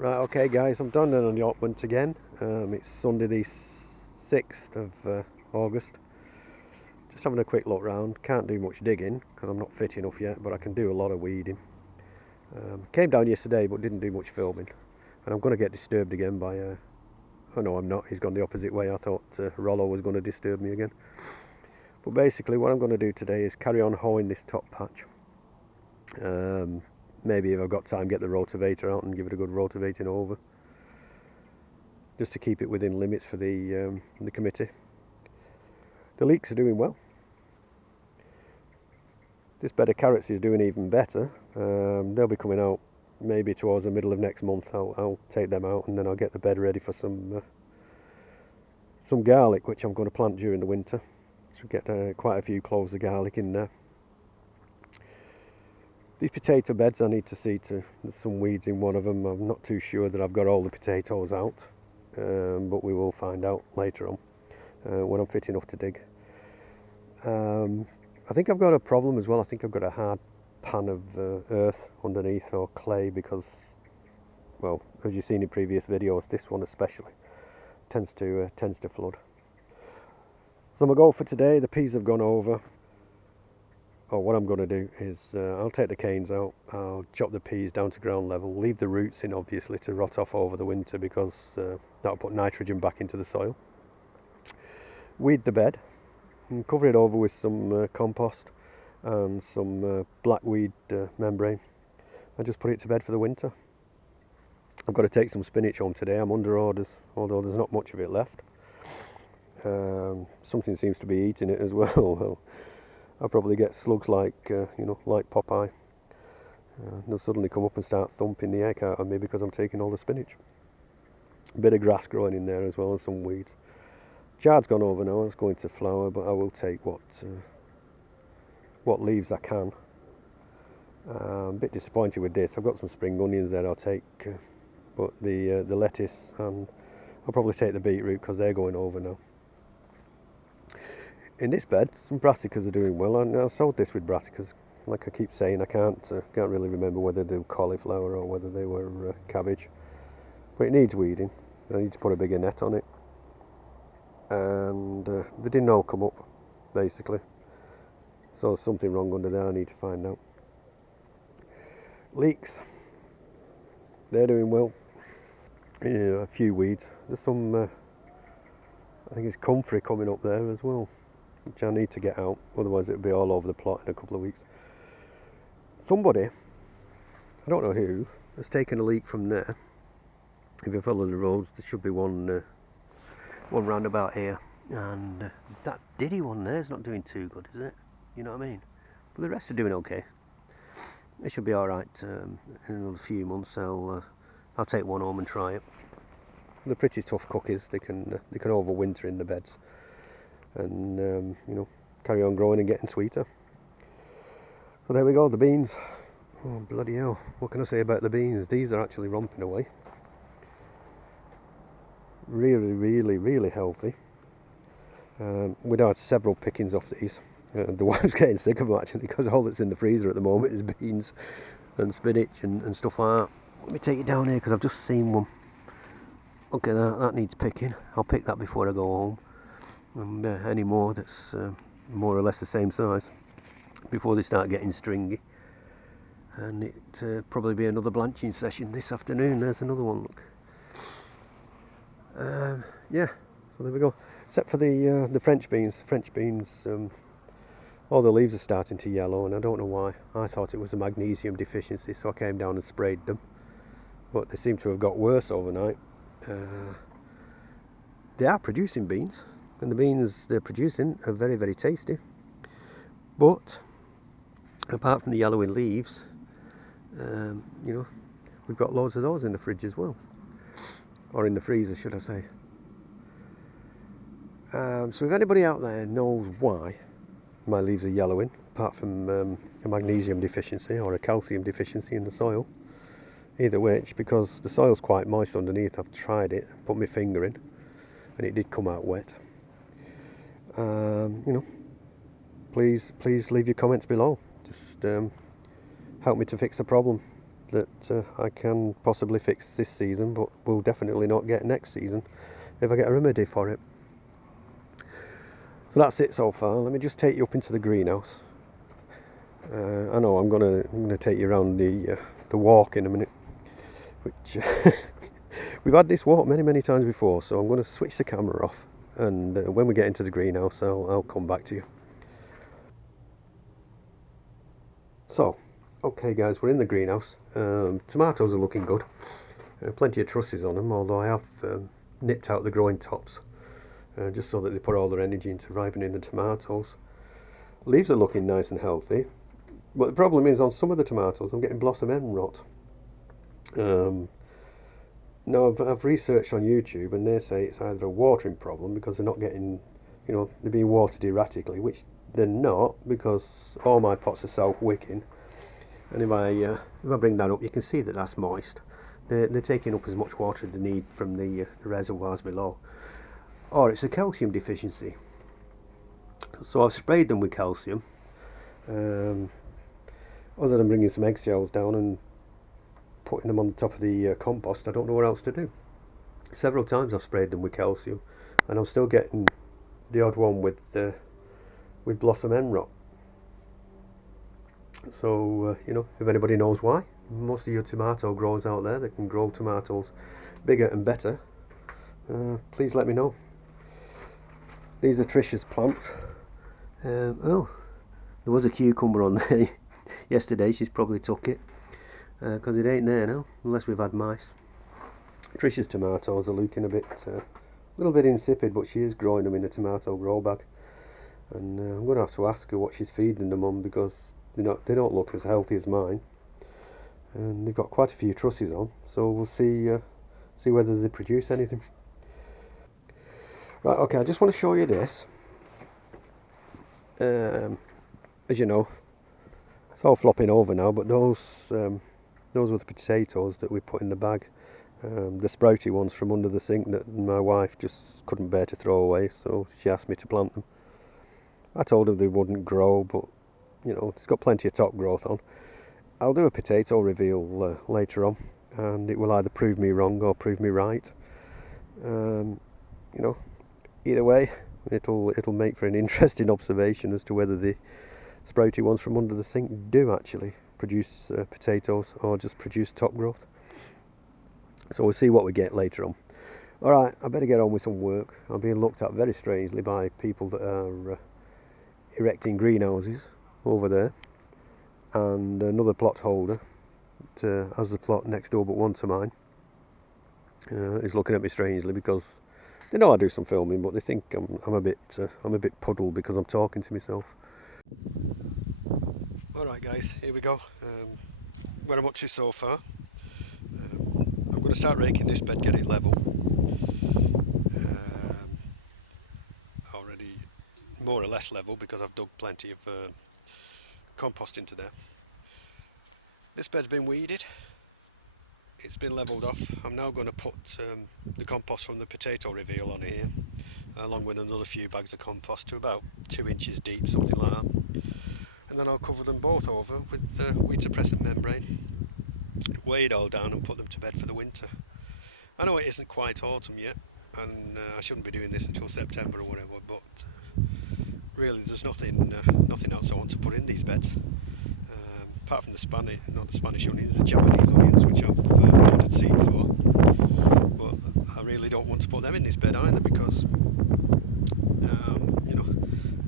Right, okay guys, I'm done on the allotment again. It's Sunday the 6th of August. Just having a quick look round. Can't do much digging because I'm not fit enough yet, but I can do a lot of weeding. Came down yesterday but didn't do much filming. And I'm going to get disturbed again by... oh no, I'm not. He's gone the opposite way. I thought Rollo was going to disturb me again. But basically what I'm going to do today is carry on hoeing this top patch. Maybe if I've got time, get the rotavator out and give it a good rotavating over, just to keep it within limits for the committee. The leeks are doing well. This bed of carrots is doing even better. They'll be coming out maybe towards the middle of next month. I'll take them out and then I'll get the bed ready for some garlic, which I'm going to plant during the winter. So get quite a few cloves of garlic in there. These potato beds, I need to see to there's some weeds in one of them. I'm not too sure that I've got all the potatoes out, but we will find out later on when I'm fit enough to dig. I think I've got a problem as well. I think I've got a hard pan of earth underneath, or clay, because, well, as you've seen in previous videos, this one especially tends to flood. So my goal for today, the peas have gone over. What I'm going to do is I'll take the canes out, I'll chop the peas down to ground level, leave the roots in obviously to rot off over the winter, because that'll put nitrogen back into the soil. Weed the bed and cover it over with some compost and some blackweed membrane, and just put it to bed for the winter. I've got to take some spinach home today. I'm under orders, although there's not much of it left. Something seems to be eating it as well. I'll probably get slugs like, like Popeye. They'll suddenly come up and start thumping the egg out of me because I'm taking all the spinach. A bit of grass growing in there as well, and some weeds. Chard's gone over now, it's going to flower, but I will take what leaves I can. I'm a bit disappointed with this. I've got some spring onions there I'll take, but the lettuce, and I'll probably take the beetroot because they're going over now. In this bed, some brassicas are doing well, and I sowed this with brassicas. Like I keep saying, I can't really remember whether they were cauliflower or whether they were cabbage. But it needs weeding. I need to put a bigger net on it. And they didn't all come up, basically. So there's something wrong under there I need to find out. Leeks. They're doing well. Yeah, a few weeds. There's some, I think it's comfrey coming up there as well, which I need to get out, otherwise it'll be all over the plot in a couple of weeks. Somebody, I don't know who, has taken a leek from there. If you follow the roads, there should be one roundabout here, and that diddy one there is not doing too good, is it? You know what I mean? But the rest are doing okay. It should be alright in another few months. I'll take one home and try it. They're pretty tough cookies. They can overwinter in the beds, and carry on growing and getting sweeter. So there we go, the beans. Oh bloody hell, what can I say about the beans? These are actually romping away. Really, really, really healthy. We'd had several pickings off these. The wife's getting sick of them actually, because all that's in the freezer at the moment is beans and spinach and stuff like that. Let me take it down here because I've just seen one. Look at that, that needs picking. I'll pick that before I go home. And any more that's more or less the same size, before they start getting stringy. And it probably be another blanching session this afternoon. There's another one, look. Yeah, so there we go. Except for the French beans. French beans, all the leaves are starting to yellow, and I don't know why. I thought it was a magnesium deficiency, so I came down and sprayed them. But they seem to have got worse overnight. They are producing beans, and the beans they're producing are very, very tasty. But apart from the yellowing leaves, we've got loads of those in the fridge as well, or in the freezer, should I say. So if anybody out there knows why my leaves are yellowing, apart from a magnesium deficiency or a calcium deficiency in the soil, either which, because the soil's quite moist underneath, I've tried it, put my finger in, and it did come out wet. Please leave your comments below. Just help me to fix the problem. that I can possibly fix this season, but will definitely not get next season if I get a remedy for it. So that's it so far. Let me just take you up into the greenhouse. I know I'm gonna take you around the walk in a minute, which we've had this walk many times before. So I'm going to switch the camera off, and when we get into the greenhouse, I'll come back to you. So, okay guys, we're in the greenhouse. Tomatoes are looking good. Plenty of trusses on them, although I have nipped out the growing tops, just so that they put all their energy into ripening the tomatoes. Leaves are looking nice and healthy, but the problem is on some of the tomatoes I'm getting blossom end rot. Now I've researched on YouTube, and they say it's either a watering problem because they're not getting, they're being watered erratically, which they're not, because all my pots are self-wicking. And if I bring that up, you can see that that's moist. They're taking up as much water as they need from the reservoirs below. Or it's a calcium deficiency. So I've sprayed them with calcium. Other than bringing some eggshells down and putting them on the top of the compost, I don't know what else to do. Several times I've sprayed them with calcium, and I'm still getting the odd one with blossom end rot. So if anybody knows why, most of your tomato growers out there that can grow tomatoes bigger and better, please let me know. These are Trisha's plants. Oh, there was a cucumber on there yesterday. She's probably took it because it ain't there now, unless we've had mice. Trisha's tomatoes are looking a little bit insipid, but she is growing them in a tomato grow bag, and I'm going to have to ask her what she's feeding them on, because they don't look as healthy as mine, and they've got quite a few trusses on. So we'll see whether they produce anything. Right, okay, I just want to show you this. As you know, it's all flopping over now, but those were the potatoes that we put in the bag. The sprouty ones from under the sink that my wife just couldn't bear to throw away, so she asked me to plant them. I told her they wouldn't grow, but it's got plenty of top growth on. I'll do a potato reveal later on, and it will either prove me wrong or prove me right. Either way, it'll make for an interesting observation as to whether the sprouty ones from under the sink do actually produce potatoes or just produce top growth. So we'll see what we get later on. Alright, I better get on with some work. I'm being looked at very strangely by people that are erecting greenhouses over there, and another plot holder that has the plot next door but one to mine is looking at me strangely, because they know I do some filming, but they think I'm a bit puddled because I'm talking to myself. Alright guys, here we go. Where I'm up to so far. I'm going to start raking this bed, get it level. Already more or less level, because I've dug plenty of compost into there. This bed's been weeded. It's been levelled off. I'm now going to put the compost from the potato reveal on here, along with another few bags of compost to about 2 inches deep, something like that. And then I'll cover them both over with the weed suppressant membrane, weigh it all down and put them to bed for the winter. I know it isn't quite autumn yet, and I shouldn't be doing this until September or whatever, but really there's nothing else I want to put in these beds. Apart from not the Spanish onions, the Japanese onions, which I've ordered seed for. But I really don't want to put them in this bed either, because,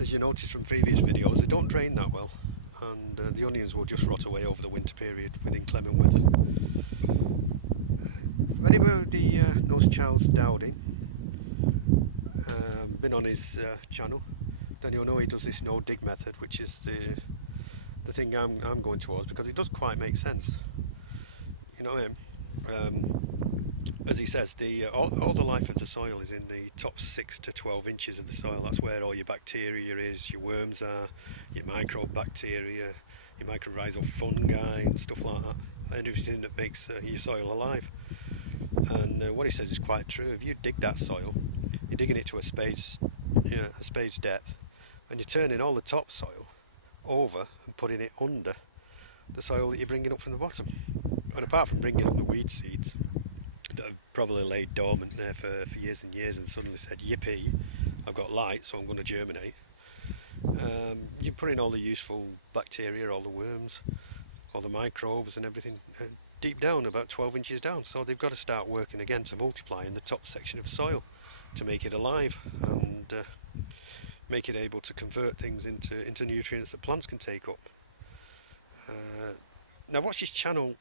as you noticed from previous videos, they don't drain that well, and the onions will just rot away over the winter period with inclement weather. If anybody knows Charles Dowding, been on his channel, then you'll know he does this no dig method, which is the thing I'm going towards, because it does quite make sense. As he says, all the life of the soil is in the top 6 to 12 inches of the soil. That's where all your bacteria is, your worms are, your microbacteria, your mycorrhizal fungi and stuff like that, and everything that makes your soil alive. And what he says is quite true. If you dig that soil, you're digging it to a spade's depth, and you're turning all the topsoil over and putting it under the soil that you're bringing up from the bottom. And apart from bringing up the weed seeds that have probably laid dormant there for years and years and suddenly said, yippee, I've got light, so I'm going to germinate. You put in all the useful bacteria, all the worms, all the microbes and everything deep down, about 12 inches down. So they've got to start working again to multiply in the top section of soil to make it alive and make it able to convert things into nutrients that plants can take up. Now I've watched this channel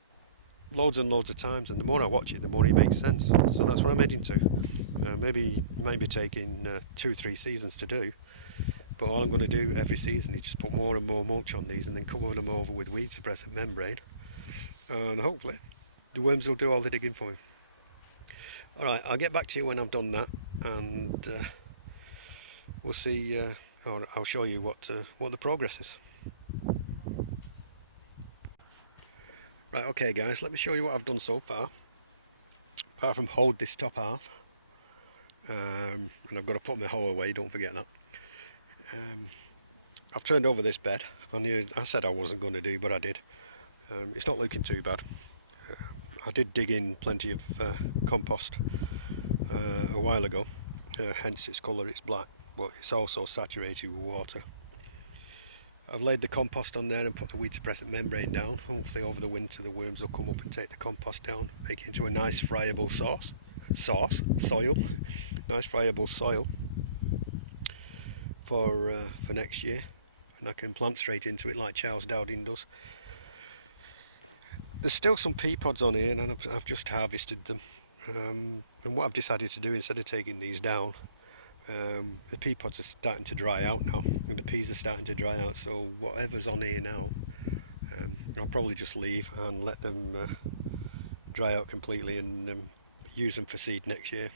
loads and loads of times, and the more I watch it, the more it makes sense. So that's what I'm heading to. Maybe might be taking 2-3 seasons to do, but all I'm going to do every season is just put more and more mulch on these and then cover them over with weed suppressant membrane, and hopefully the worms will do all the digging for me. Alright, I'll get back to you when I've done that, and we'll see, or I'll show you what the progress is. Right, okay guys, let me show you what I've done so far. Apart from hold this top half, and I've got to put my hoe away, don't forget that. I've turned over this bed. I said I wasn't going to do, but I did. It's not looking too bad. I did dig in plenty of compost a while ago, hence its colour, it's black, but it's also saturated with water. I've laid the compost on there and put the weed suppressant membrane down. Hopefully over the winter the worms will come up and take the compost down, make it into a nice friable soil, nice friable soil for next year, and I can plant straight into it like Charles Dowding does. There's still some pea pods on here, and I've just harvested them. And what I've decided to do, instead of taking these down, the pea pods are starting to dry out now, and the peas are starting to dry out, so whatever's on here now, I'll probably just leave and let them dry out completely and use them for seed next year.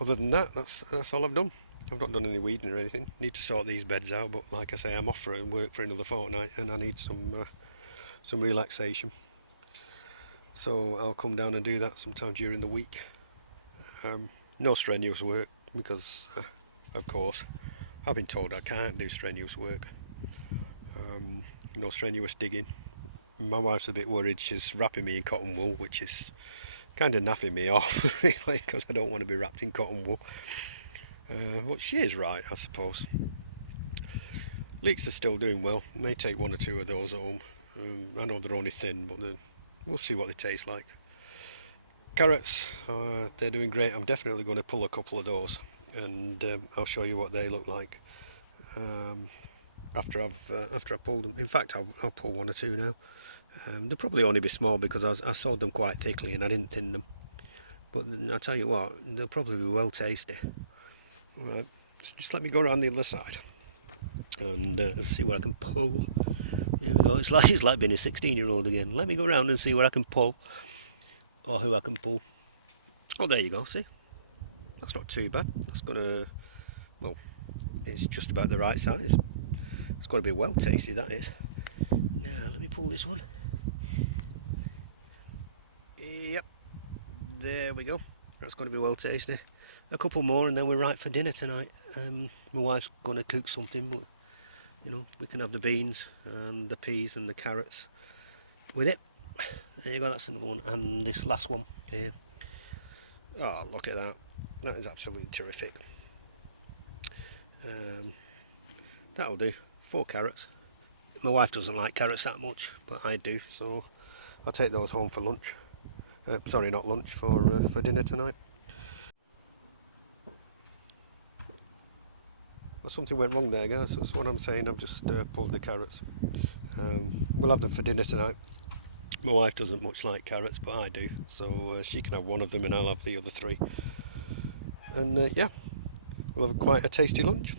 Other than that, that's all I've done. I've not done any weeding or anything. Need to sort these beds out, but like I say, I'm off for work for another fortnight, and I need some relaxation. So I'll come down and do that sometime during the week. No strenuous work, because of course I've been told I can't do strenuous work. No strenuous digging. My wife's a bit worried. She's wrapping me in cotton wool, which is kind of naffing me off really, because I don't want to be wrapped in cotton wool. But she is right, I suppose. Leeks are still doing well. May take 1 or 2 of those home. I know they're only thin, but we'll see what they taste like. Carrots, they're doing great. I'm definitely going to pull a couple of those, and I'll show you what they look like after I pulled them. In fact, I'll pull 1 or 2 now. They'll probably only be small because I sowed them quite thickly and I didn't thin them. But I tell you what, they'll probably be well tasty. Alright, so just let me go around the other side and see what I can pull. Here we go. It's like being a 16-year-old again. Let me go around and see what I can pull, or who I can pull. Oh, there you go. See, that's not too bad. That's gonna, well, it's just about the right size. It's got to be well tasty, that is. Now let me pull this one. Yep, there we go. That's going to be well tasty. A couple more and then we're right for dinner tonight. My wife's going to cook something, but you know, we can have the beans and the peas and the carrots with it. There you go, that's another one. And this last one here. Oh, look at that. That is absolutely terrific. That'll do. 4 carrots. My wife doesn't like carrots that much, but I do, so I'll take those home for lunch. Sorry, not lunch, for dinner tonight. Well, something went wrong there, guys. That's what I'm saying. I've just pulled the carrots. We'll have them for dinner tonight. My wife doesn't much like carrots, but I do, so she can have 1 of them and I'll have the other 3. And yeah, we'll have quite a tasty lunch.